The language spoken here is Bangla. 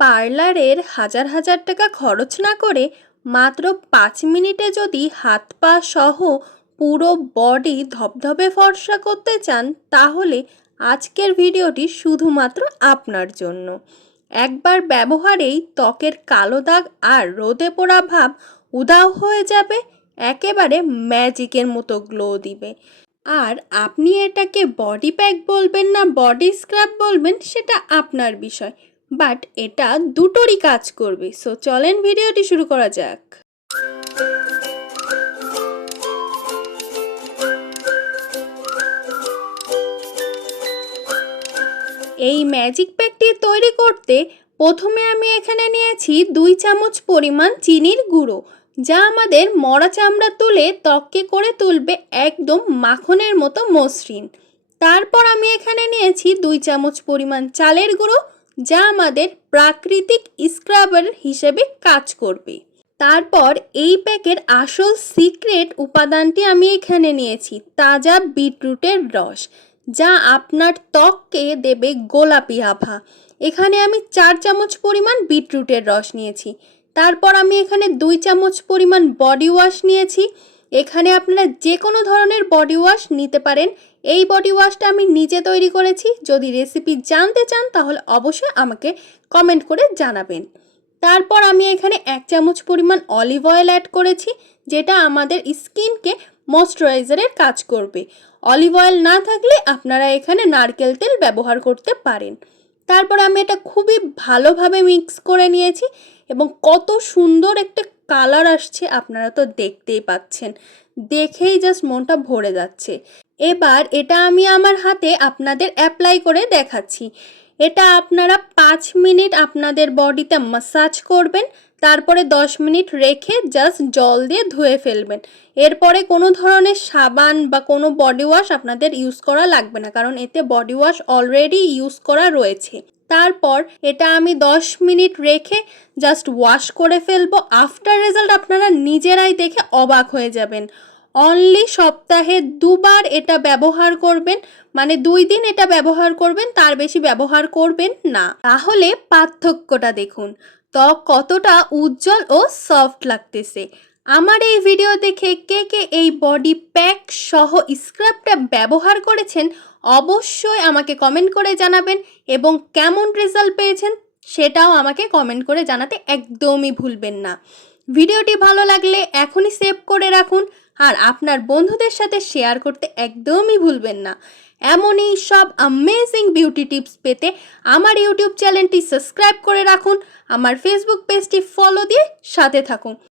পার্লারের হাজার হাজার টাকা খরচ না করে মাত্র 5 মিনিটে যদি হাত পা সহ পুরো বডি ধবধবে ফর্সা করতে চান, তাহলে আজকের ভিডিওটি শুধুমাত্র আপনার জন্য। একবার ব্যবহারেই ত্বকের কালো দাগ আর রোদে পোড়া ভাব উধাও হয়ে যাবে, একেবারে ম্যাজিকের মতো গ্লো দিবে। আর আপনি এটাকে বডি প্যাক বলবেন না বডি স্ক্রাব বলবেন, সেটা আপনার বিষয়, বাট এটা দুটোরই কাজ করবে। সো চলেন ভিডিওটি শুরু করা যাক। এই ম্যাজিক প্যাকটি তৈরি করতে প্রথমে আমি এখানে নিয়েছি 2 চামচ পরিমাণ চিনির গুঁড়ো, যা আমাদের মরা চামড়া তুলে ত্বককে করে তুলবে একদম মাখনের মতো মসৃণ। তারপর আমি এখানে নিয়েছি 2 চামচ পরিমাণ চালের গুঁড়ো, যা আমাদের প্রাকৃতিক স্ক্রাবার হিসেবে কাজ করবে। তারপর এই প্যাকের আসল সিক্রেট উপাদানটি আমি এখানে নিয়েছি তাজা বিটরুটের রস, যা আপনার ত্বককে দেবে গোলাপি আভা। এখানে আমি 4 চামচ পরিমাণ বিটরুটের রস নিয়েছি। তারপর আমি এখানে 2 চামচ পরিমাণ বডি ওয়াশ নিয়েছি। এখানে আপনারা যে কোনো ধরনের বডি ওয়াশ নিতে পারেন। এই বডি ওয়াশটা আমি নিজে তৈরি করেছি। যদি রেসিপি জানতে চান তাহলে অবশ্যই আমাকে কমেন্ট করে জানাবেন। তারপর আমি এখানে 1 চামচ পরিমাণ অলিভ অয়েল অ্যাড করেছি, যেটা আমাদের স্কিনকে ময়শ্চারাইজারের কাজ করবে। অলিভ অয়েল না থাকলে আপনারা এখানে নারকেল তেল ব্যবহার করতে পারেন। তারপর আমি এটা খুবই ভালোভাবে মিক্স করে নিয়েছি এবং কত সুন্দর একটা কালার আসছে আপনারা তো দেখতেই পাচ্ছেন, দেখেই জাস্ট মনটা ভরে যাচ্ছে। এবার এটা আমি আমার হাতে আপনাদের অ্যাপ্লাই করে দেখাচ্ছি। এটা আপনারা 5 মিনিট আপনাদের বডিতে ম্যাসাজ করবেন, তারপরে 10 মিনিট রেখে জাস্ট জল দিয়ে ধুয়ে ফেলবেন। এরপরে কোনো ধরনের সাবান বা কোনো বডি ওয়াশ আপনাদের ইউজ করা লাগবে না, কারণ এতে বডি ওয়াশ অলরেডি ইউজ করা রয়েছে। তারপর এটা আমি 10 মিনিট রেখে জাস্ট ওয়াশ করে ফেলবো। আফটার রেজাল্ট আপনারা নিজেরাই দেখে অবাক হয়ে যাবেন। অনলি সপ্তাহে 2 বার এটা ব্যবহার করবেন, মানে 2 দিন এটা ব্যবহার করবেন, তার বেশি ব্যবহার করবেন না। তাহলে পার্থক্যটা দেখুন, ত্বক কতটা উজ্জ্বল ও সফট লাগতেছে। আমার এই ভিডিও দেখে কে কে এই বডি প্যাক সহ স্ক্রাবটা ব্যবহার করেছেন অবশ্যই আমাকে কমেন্ট করে জানাবেন, এবং কেমন রেজাল্ট পেয়েছেন সেটাও আমাকে কমেন্ট করে জানাতে একদমই ভুলবেন না। ভিডিওটি ভালো লাগলে এখনই সেভ করে রাখুন, আর আপনার বন্ধুদের সাথে শেয়ার করতে একদমই ভুলবেন না। এমনই সব অ্যামেজিং বিউটি টিপস পেতে আমার ইউটিউব চ্যানেলটি সাবস্ক্রাইব করে রাখুন, আমার ফেসবুক পেজটি ফলো দিয়ে সাথে থাকুন।